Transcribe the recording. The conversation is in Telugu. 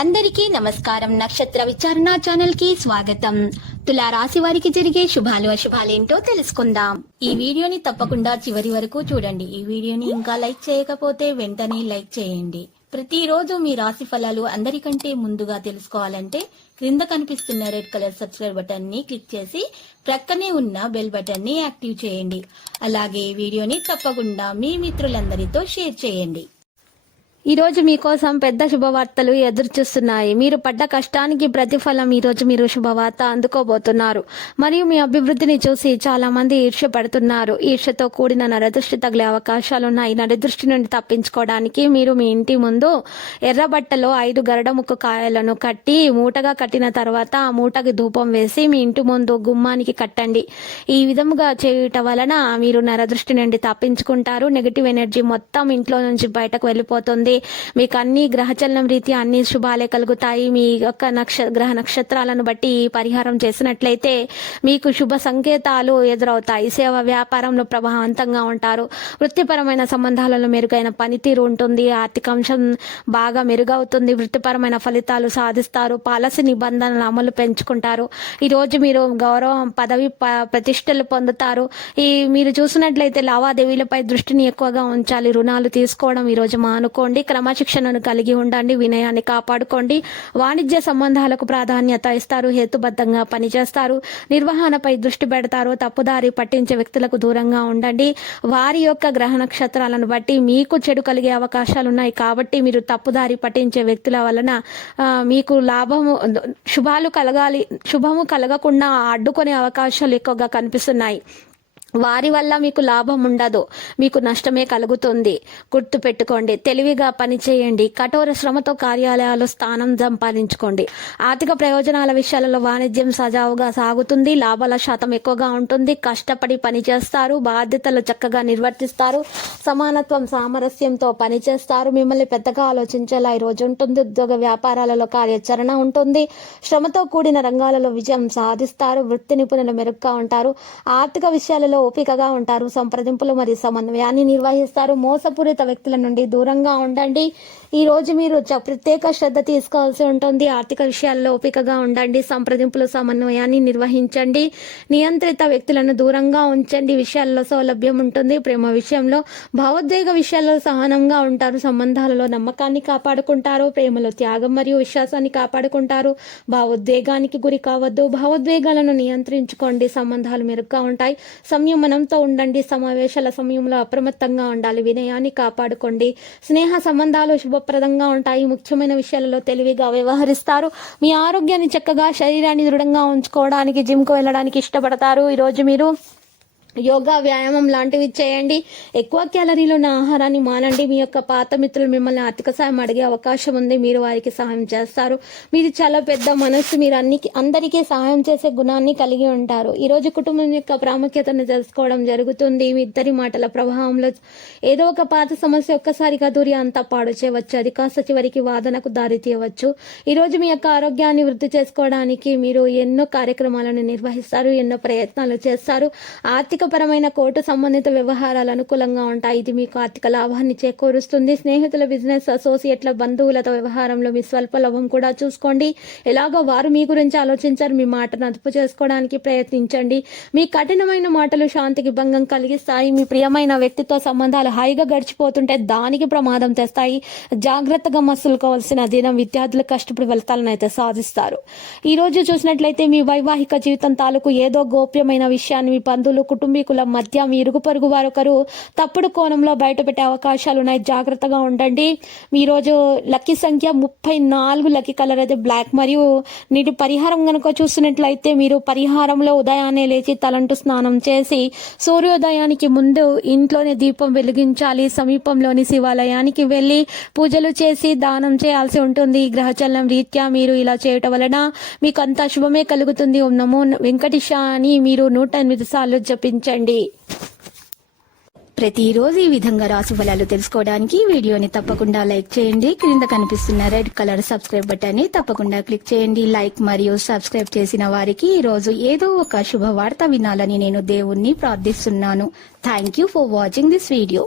అందరికీ నమస్కారం. నక్షత్ర విచారణ ఛానల్ కి స్వాగతం. తులా రాశి వారికి జరిగే శుభాలు అశుభాలేంటో తెలుసుకుందాం. ఈ వీడియోని తప్పకుండా చివరి వరకు చూడండి. ఈ వీడియోని ఇంకా లైక్ చేయకపోతే వెంటనే లైక్ చేయండి. ప్రతిరోజు మీ రాశి ఫలాలు అందరికంటే ముందుగా తెలుసుకోవాలంటే క్రింద కనిపిస్తున్న రెడ్ కలర్ సబ్స్క్రైబ్ బటన్ ని క్లిక్ చేసి ప్రక్కనే ఉన్న బెల్ బటన్ ని యాక్టివ్ చేయండి. అలాగే ఈ వీడియోని తప్పకుండా మీ మిత్రులందరితో షేర్ చేయండి. ఈ రోజు మీకోసం పెద్ద శుభవార్తలు ఎదురు చూస్తున్నాయి. మీరు పడ్డ కష్టానికి ప్రతిఫలం ఈ రోజు మీరు శుభవార్త అందుకోబోతున్నారు. మరియు మీ అభివృద్ధిని చూసి చాలా మంది ఈర్ష్య పడుతున్నారు. ఈర్ష్యతో కూడిన నరదృష్టి తగిలే అవకాశాలున్నాయి. నరదృష్టి నుండి తప్పించుకోవడానికి మీరు మీ ఇంటి ముందు ఎర్ర బట్టలో 5 గరడముక్కు కాయలను కట్టి మూటగా కట్టిన తర్వాత ఆ మూటకి ధూపం వేసి మీ ఇంటి ముందు గుమ్మానికి కట్టండి. ఈ విధముగా చేయటం వలన మీరు నరదృష్టి నుండి తప్పించుకుంటారు. నెగిటివ్ ఎనర్జీ మొత్తం ఇంట్లో నుంచి బయటకు వెళ్ళిపోతుంది. మీకు అన్ని గ్రహచలనం రీత్యా అన్ని శుభాలే కలుగుతాయి. మీ యొక్క గ్రహ నక్షత్రాలను బట్టి పరిహారం చేసినట్లయితే మీకు శుభ సంకేతాలు ఎదురవుతాయి. సేవ వ్యాపారంలో ప్రభావవంతంగా ఉంటారు. వృత్తిపరమైన సంబంధాలలో మెరుగైన పనితీరు ఉంటుంది. ఆర్థిక అంశం బాగా మెరుగవుతుంది. వృత్తిపరమైన ఫలితాలు సాధిస్తారు. పాలసీ నిబంధనల అమలు పెంచుకుంటారు. ఈ రోజు మీరు గౌరవం, పదవి, ప్రతిష్టలు పొందుతారు. మీరు చూసినట్లయితే లావాదేవీలపై దృష్టిని ఎక్కువగా ఉంచాలి. రుణాలు తీసుకోవడం ఈ రోజు మానుకోండి. క్రమశిక్షణను కలిగి ఉండండి. వినయాన్ని కాపాడుకోండి. వాణిజ్య సంబంధాలకు ప్రాధాన్యత ఇస్తారు. హేతుబద్ధంగా పనిచేస్తారు. నిర్వహణపై దృష్టి పెడతారు. తప్పుదారి పట్టించే వ్యక్తులకు దూరంగా ఉండండి. వారి యొక్క గ్రహ నక్షత్రాలను బట్టి మీకు చెడు కలిగే అవకాశాలున్నాయి. కాబట్టి మీరు తప్పుదారి పట్టించే వ్యక్తుల వలన మీకు శుభము కలగకుండా అడ్డుకునే అవకాశాలు ఎక్కువగా కనిపిస్తున్నాయి. వారి వల్ల మీకు లాభం ఉండదు, మీకు నష్టమే కలుగుతుంది. గుర్తు పెట్టుకోండి. తెలివిగా పనిచేయండి. కఠోర శ్రమతో కార్యాలయాలు స్థానం సంపాదించుకోండి. ఆర్థిక ప్రయోజనాల విషయాలలో వాణిజ్యం సజావుగా సాగుతుంది. లాభాల శాతం ఎక్కువగా ఉంటుంది. కష్టపడి పనిచేస్తారు. బాధ్యతలు చక్కగా నిర్వర్తిస్తారు. సమానత్వం, సామరస్యంతో పనిచేస్తారు. మిమ్మల్ని పెద్దగా ఆలోచించేలా ఈ రోజు ఉంటుంది. ఉద్యోగ వ్యాపారాలలో కార్యాచరణ ఉంటుంది. శ్రమతో కూడిన రంగాలలో విజయం సాధిస్తారు. వృత్తి నిపుణులు మెరుగ్గా ఉంటారు. ఆర్థిక విషయాలలో ఓపికగా ఉంటారు. సంప్రదింపులు మరియు సమన్వయాన్ని నిర్వహిస్తారు. మోసపూరిత వ్యక్తుల నుండి దూరంగా ఉండండి. ఈ రోజు మీరు ప్రత్యేక శ్రద్ధ తీసుకోవాల్సి ఉంటుంది. ఆర్థిక విషయాల్లో ఓపికగా ఉండండి. సంప్రదింపులు, సమన్వయాన్ని నిర్వహించండి. నియంత్రిత వ్యక్తులను దూరంగా ఉంచండి. విషయాల్లో సౌలభ్యం ఉంటుంది. ప్రేమ విషయంలో, భావోద్వేగ విషయాల్లో సహనంగా ఉంటారు. సంబంధాలలో నమ్మకాన్ని కాపాడుకుంటారు. ప్రేమలో త్యాగం మరియు విశ్వాసాన్ని కాపాడుకుంటారు. భావోద్వేగానికి గురి కావద్దు. భావోద్వేగాలను నియంత్రించుకోండి. సంబంధాలు మెరుగ్గా ఉంటాయి. సంయమనంతో ఉండండి. సమావేశాల సమయంలో అప్రమత్తంగా ఉండాలి. వినయాన్ని కాపాడుకోండి. స్నేహ సంబంధాలు శుభప్రదంగా ఉంటాయి. ముఖ్యమైన విషయాలలో తెలివిగా వ్యవహరిస్తారు. మీ ఆరోగ్యాన్ని చక్కగా, శరీరాన్ని దృఢంగా ఉంచుకోవడానికి జిమ్కు వెళ్ళడానికి ఇష్టపడతారు. ఈరోజు మీరు యోగా, వ్యాయామం లాంటివి చేయండి. ఎక్కువ క్యాలరీలు ఉన్న ఆహారాన్ని మానండి. మీ యొక్క పాత మిత్రులు మిమ్మల్ని ఆర్థిక సాయం అడిగే అవకాశం ఉంది. మీరు వారికి సహాయం చేస్తారు. మీరు చాలా పెద్ద మనస్సు. మీరు అందరికీ సహాయం చేసే గుణాన్ని కలిగి ఉంటారు. ఈరోజు కుటుంబం యొక్క ప్రాముఖ్యతను తెలుసుకోవడం జరుగుతుంది. మీ ఇద్దరి మాటల ప్రభావంలో ఏదో ఒక పాత సమస్య ఒక్కసారిగా దూరి అంతా పాడు చేయవచ్చు. అది కాస్త చివరికి వాదనకు దారి తీయవచ్చు. ఈరోజు మీ యొక్క ఆరోగ్యాన్ని వృద్ధి చేసుకోవడానికి మీరు ఎన్నో కార్యక్రమాలను నిర్వహిస్తారు. ఎన్నో ప్రయత్నాలు చేస్తారు. పరమైన కోర్టు సంబంధిత వ్యవహారాలు అనుకూలంగా ఉంటాయి. ఇది మీకు ఆర్థిక లాభాన్ని చేకూరుస్తుంది. స్నేహితుల, బిజినెస్ అసోసియేట్ల, బంధువులతో వ్యవహారంలో మీ స్వల్ప లాభం కూడా చూసుకోండి. ఎలాగో వారు మీ గురించి ఆలోచించారు. మీ మాటను అదుపు చేసుకోవడానికి ప్రయత్నించండి. మీ కఠినమైన మాటలు శాంతికి భంగం కలిగిస్తాయి. మీ ప్రియమైన వ్యక్తితో సంబంధాలు హాయిగా గడిచిపోతుంటే దానికి ప్రమాదం తెస్తాయి. జాగ్రత్తగా మసులుకోవాల్సిన దినం. విద్యార్థులు కష్టపడి ఫలితాలను అయితే సాధిస్తారు. ఈ రోజు చూసినట్లయితే మీ వైవాహిక జీవితం తాలూకు ఏదో గోప్యమైన విషయాన్ని మీ బంధువులు, కుటుంబీకుల మధ్య మీ ఇరుగు పొరుగు వారొకరు తప్పుడు కోణంలో బయట పెట్టే అవకాశాలు ఉన్నాయి. జాగ్రత్తగా ఉండండి. ఈ రోజు లక్కీ సంఖ్య 34, లక్కీ కలర్ అయితే బ్లాక్. మరియు నీటి పరిహారం కనుక చూసినట్లయితే మీరు పరిహారంలో ఉదయాన్నే లేచి తలంటు స్నానం చేసి సూర్యోదయానికి ముందు ఇంట్లోనే దీపం వెలిగించాలి. సమీపంలోని శివాలయానికి వెళ్లి పూజలు చేసి దానం చేయాల్సి ఉంటుంది. గ్రహచలనం రీత్యా మీరు ఇలా చేయటం వలన మీకు అంతా శుభమే కలుగుతుంది. ఓం నమో వెంకటేశ అని మీరు 108 సార్లు జపించండి. ప్రతిరోజు ఈ విధంగా రాశి ఫలాలు తెలుసుకోవడానికి వీడియోని తప్పకుండా లైక్ చేయండి. క్రింద కనిపిస్తున్న రెడ్ కలర్ సబ్స్క్రైబ్ బటన్ ని తప్పకుండా క్లిక్ చేయండి. లైక్ మరియు సబ్స్క్రైబ్ చేసిన వారికి ఈ రోజు ఏదో ఒక శుభవార్త వినాలని నేను దేవుణ్ణి ప్రార్థిస్తున్నాను. Thank you for watching this video.